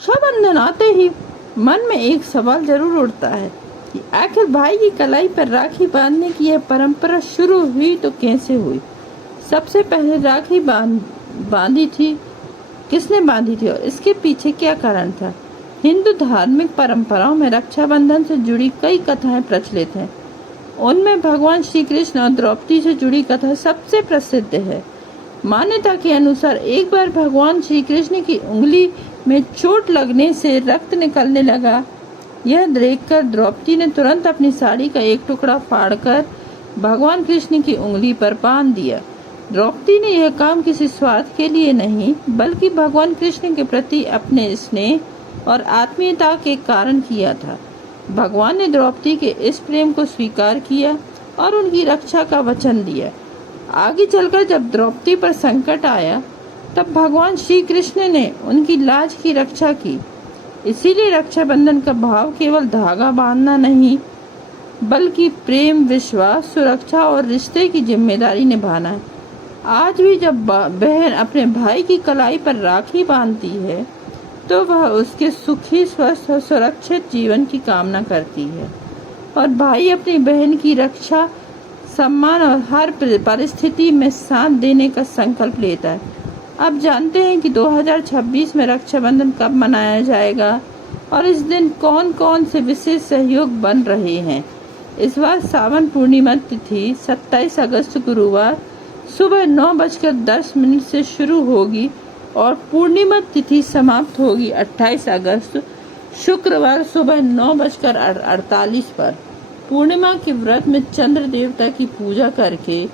रक्षाबंधन आते ही मन में एक सवाल जरूर उठता है कि आखिर भाई की कलाई पर राखी बांधने की यह परंपरा शुरू हुई तो कैसे हुई। सबसे पहले राखी बांधी थी किसने बांधी थी और इसके पीछे क्या कारण था। हिंदू धार्मिक परंपराओं में रक्षाबंधन से जुड़ी कई कथाएं प्रचलित हैं। उनमें भगवान श्री कृष्ण और द्रौपदी से जुड़ी कथा सबसे प्रसिद्ध है। मान्यता के अनुसार एक बार भगवान श्री कृष्ण की उंगली में चोट लगने से रक्त निकलने लगा। यह देखकर द्रौपदी ने तुरंत अपनी साड़ी का एक टुकड़ा फाड़कर भगवान कृष्ण की उंगली पर बांध दिया। द्रौपदी ने यह काम किसी स्वार्थ के लिए नहीं बल्कि भगवान कृष्ण के प्रति अपने स्नेह और आत्मीयता के कारण किया था। भगवान ने द्रौपदी के इस प्रेम को स्वीकार किया और उनकी रक्षा का वचन दिया। आगे चलकर जब द्रौपदी पर संकट आया तब भगवान श्री कृष्ण ने उनकी लाज की रक्षा की। इसीलिए रक्षाबंधन का भाव केवल धागा बांधना नहीं बल्कि प्रेम, विश्वास, सुरक्षा और रिश्ते की जिम्मेदारी निभाना है। आज भी जब बहन अपने भाई की कलाई पर राखी बांधती है तो वह उसके सुखी, स्वस्थ और सुरक्षित जीवन की कामना करती है और भाई अपनी बहन की रक्षा, सम्मान और हर परिस्थिति में साथ देने का संकल्प लेता है। अब जानते हैं कि 2026 में रक्षाबंधन कब मनाया जाएगा और इस दिन कौन कौन से विशेष सहयोग बन रहे हैं। इस बार सावन पूर्णिमा तिथि 27 अगस्त गुरुवार सुबह 9:10 से शुरू होगी और पूर्णिमा तिथि समाप्त होगी 28 अगस्त शुक्रवार सुबह 9:48 पर। पूर्णिमा के व्रत में चंद्र देवता की पूजा करके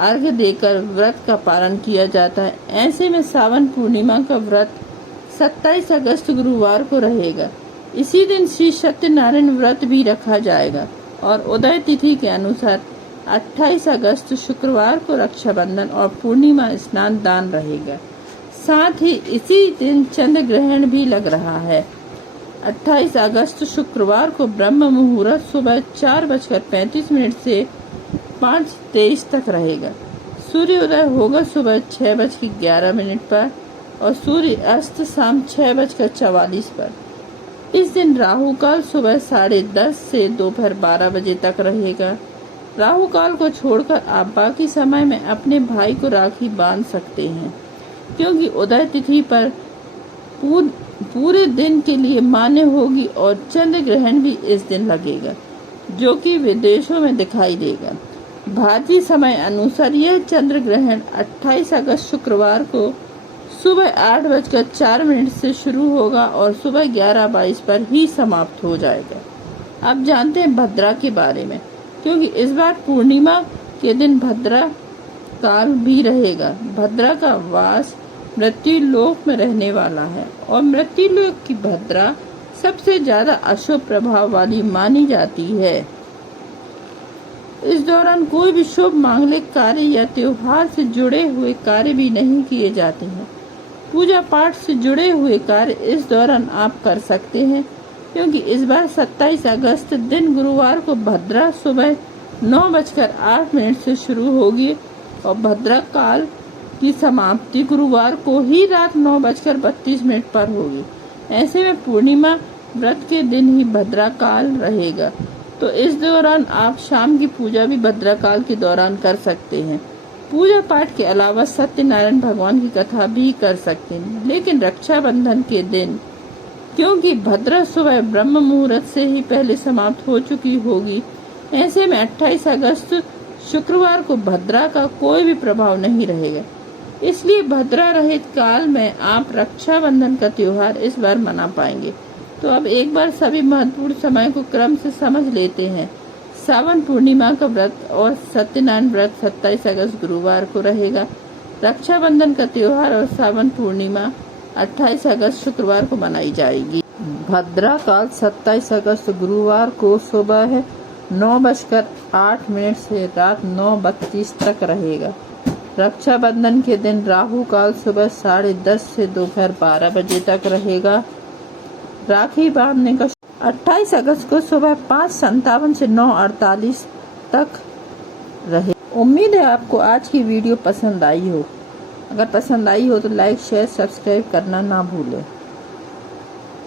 अर्घ्य देकर व्रत का पालन किया जाता है। ऐसे में सावन पूर्णिमा का व्रत 27 अगस्त गुरुवार को रहेगा। इसी दिन श्री सत्यनारायण व्रत भी रखा जाएगा और उदय तिथि के अनुसार 28 अगस्त शुक्रवार को रक्षाबंधन और पूर्णिमा स्नान दान रहेगा। साथ ही इसी दिन चंद्र ग्रहण भी लग रहा है। 28 अगस्त शुक्रवार को ब्रह्म मुहूर्त सुबह 4:35 से 5:23 तक रहेगा। सूर्योदय होगा सुबह 6:11 पर और सूर्य अस्त शाम 6:44 पर। इस दिन राहु काल सुबह 10:30 से दोपहर 12 बजे तक रहेगा। राहु काल को छोड़कर आप बाकी समय में अपने भाई को राखी बांध सकते हैं क्योंकि उदय तिथि पर पूरे दिन के लिए मान्य होगी और चंद्र ग्रहण भी इस दिन लगेगा जो कि विदेशों में दिखाई देगा। भारतीय समय अनुसार यह चंद्र ग्रहण 28 अगस्त शुक्रवार को सुबह 8:04 से शुरू होगा और सुबह 11:22 पर ही समाप्त हो जाएगा। अब जानते हैं भद्रा के बारे में क्योंकि इस बार पूर्णिमा के दिन भद्रा काल भी रहेगा। भद्रा का वास मृत्यु लोक में रहने वाला है और मृत्यु लोक की भद्रा सबसे ज्यादा अशुभ प्रभाव वाली मानी जाती है। इस दौरान कोई भी शुभ मांगलिक कार्य या त्योहार से जुड़े हुए कार्य भी नहीं किए जाते हैं। पूजा पाठ से जुड़े हुए कार्य इस दौरान आप कर सकते हैं क्योंकि इस बार 27 अगस्त दिन गुरुवार को भद्रा सुबह 9:08 से शुरू होगी और भद्रा काल की समाप्ति गुरुवार को ही रात 9:32 पर होगी। ऐसे में पूर्णिमा व्रत के दिन ही भद्रा काल रहेगा तो इस दौरान आप शाम की पूजा भी भद्रा काल के दौरान कर सकते हैं। पूजा पाठ के अलावा सत्यनारायण भगवान की कथा भी कर सकते हैं। लेकिन रक्षाबंधन के दिन क्योंकि भद्रा सुबह ब्रह्म मुहूर्त से ही पहले समाप्त हो चुकी होगी, ऐसे में 28 अगस्त शुक्रवार को भद्रा का कोई भी प्रभाव नहीं रहेगा। इसलिए भद्रा रहित काल में आप रक्षाबंधन का त्योहार इस बार मना पाएंगे। तो अब एक बार सभी महत्वपूर्ण समय को क्रम से समझ लेते हैं। सावन पूर्णिमा का व्रत और सत्यनारायण व्रत 27 अगस्त गुरुवार को रहेगा। रक्षाबंधन का त्योहार और सावन पूर्णिमा 28 अगस्त शुक्रवार को मनाई जाएगी। भद्रा काल 27 अगस्त गुरुवार को सुबह 9:08 से रात 9:32 तक रहेगा। रक्षाबंधन के दिन राहु काल सुबह 10:30 से दोपहर 12 बजे तक रहेगा। राखी बांधने का 28 अगस्त को सुबह 5:57 से 9:48 तक रहे। उम्मीद है आपको आज की वीडियो पसंद आई हो। अगर पसंद आई हो तो लाइक, शेयर, सब्सक्राइब करना ना भूलें।